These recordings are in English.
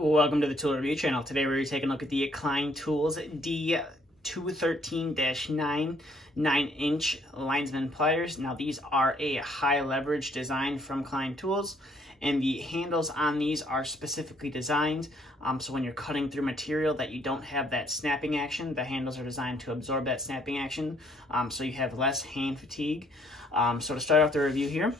Welcome to the Tool Review channel. Today we're taking a look at the Klein Tools D213-9 9-inch Lineman pliers. Now these are a high leverage design from Klein Tools, and the handles on these are specifically designed so when you're cutting through material that you don't have that snapping action. The handles are designed to absorb that snapping action so you have less hand fatigue. So to start off the review here,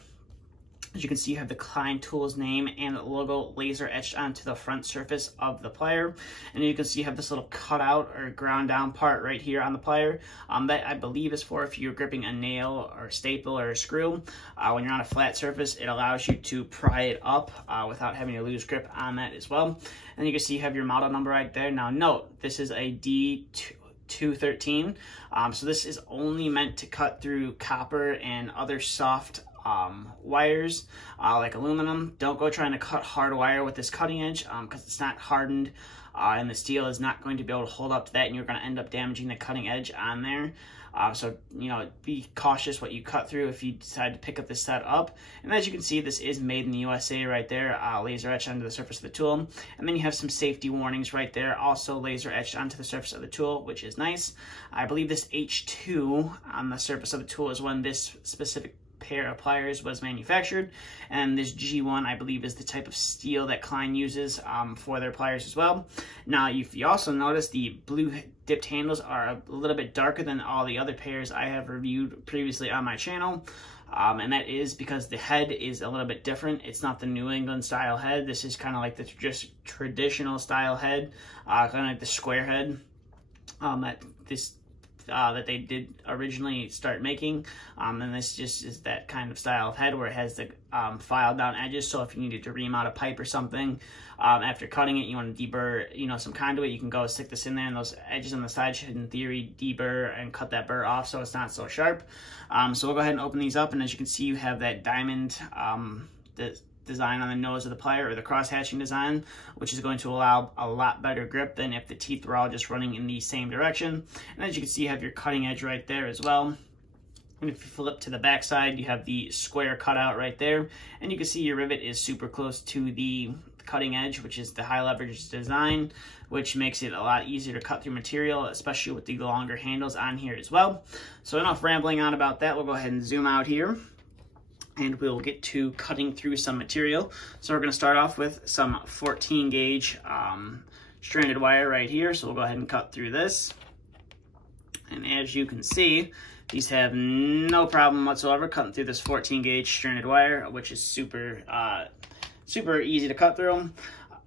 as you can see, you have the Klein Tools name and logo laser etched onto the front surface of the plier. And you can see you have this little cutout or ground down part right here on the plier. That I believe is for if you're gripping a nail or a staple or a screw. When you're on a flat surface, it allows you to pry it up without having to lose grip on that as well. And you can see you have your model number right there. Now note, this is a D213. So this is only meant to cut through copper and other soft wires like aluminum. Don't go trying to cut hard wire with this cutting edge because it's not hardened and the steel is not going to be able to hold up to that, and you're going to end up damaging the cutting edge on there. So, you know, be cautious what you cut through if you decide to pick up this set up. And as you can see, this is made in the USA right there, laser etched onto the surface of the tool. And then you have some safety warnings right there, also laser etched onto the surface of the tool, which is nice. I believe this H2 on the surface of the tool is when this specific pair of pliers was manufactured, and this G1 I believe is the type of steel that Klein uses for their pliers as well. Now if you also notice, the blue dipped handles are a little bit darker than all the other pairs I have reviewed previously on my channel, and that is because the head is a little bit different. It's not the New England style head. This is kind of like the just traditional style head, kind of like the square head that they did originally start making, and this just is that kind of style of head where it has the filed down edges. So if you needed to ream out a pipe or something after cutting it, you want to deburr, you know, some conduit, you can go stick this in there, and those edges on the side should in theory deburr and cut that burr off so it's not so sharp. So we'll go ahead and open these up, and as you can see, you have that diamond design on the nose of the plier, or the cross hatching design, which is going to allow a lot better grip than if the teeth were all just running in the same direction. And as you can see, you have your cutting edge right there as well. And if you flip to the back side, you have the square cutout right there, and you can see your rivet is super close to the cutting edge, which is the high leverage design, which makes it a lot easier to cut through material, especially with the longer handles on here as well. So enough rambling on about that. We'll go ahead and zoom out here, and we'll get to cutting through some material. So we're going to start off with some 14 gauge stranded wire right here. So we'll go ahead and cut through this. And as you can see, these have no problem whatsoever cutting through this 14 gauge stranded wire, which is super easy to cut through.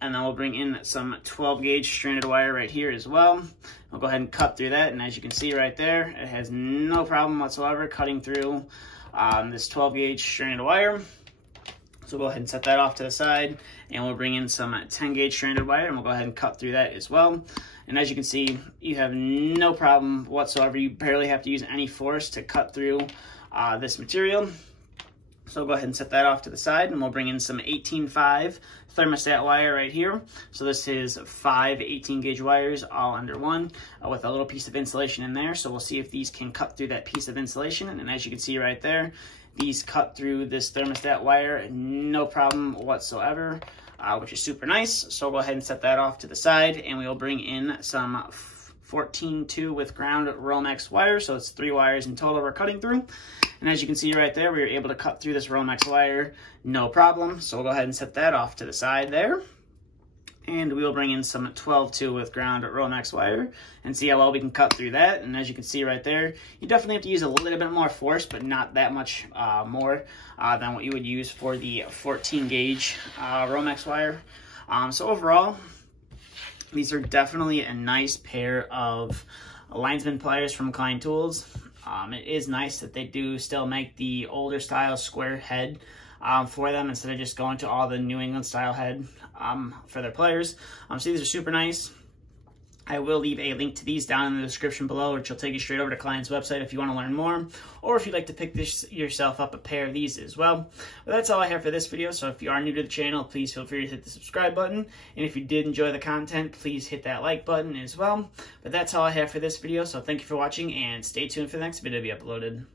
And then we'll bring in some 12 gauge stranded wire right here as well. We'll go ahead and cut through that. And as you can see right there, it has no problem whatsoever cutting through this 12 gauge stranded wire. So we'll go ahead and set that off to the side, and we'll bring in some 10 gauge stranded wire, and we'll go ahead and cut through that as well. And as you can see, you have no problem whatsoever. You barely have to use any force to cut through this material. So we'll go ahead and set that off to the side, and we'll bring in some 18.5 thermostat wire right here. So this is 5 18 gauge wires all under one with a little piece of insulation in there. So we'll see if these can cut through that piece of insulation. And as you can see right there, these cut through this thermostat wire, no problem whatsoever, which is super nice. So we'll go ahead and set that off to the side, and we will bring in some 14.2 with ground Romex wire. So it's 3 wires in total we're cutting through. And as you can see right there, we were able to cut through this Romex wire, no problem. So we'll go ahead and set that off to the side there. And we will bring in some 12.2 with ground Romex wire and see how well we can cut through that. And as you can see right there, you definitely have to use a little bit more force, but not that much more than what you would use for the 14 gauge Romex wire. So overall, these are definitely a nice pair of Lineman pliers from Klein Tools. It is nice that they do still make the older style square head for them instead of just going to all the New England style head for their pliers. So these are super nice. I will leave a link to these down in the description below, which will take you straight over to Klein's website if you want to learn more, or if you'd like to pick yourself up a pair of these as well. But that's all I have for this video, so if you are new to the channel, please feel free to hit the subscribe button, and if you did enjoy the content, please hit that like button as well. But that's all I have for this video, so thank you for watching, and stay tuned for the next video to be uploaded.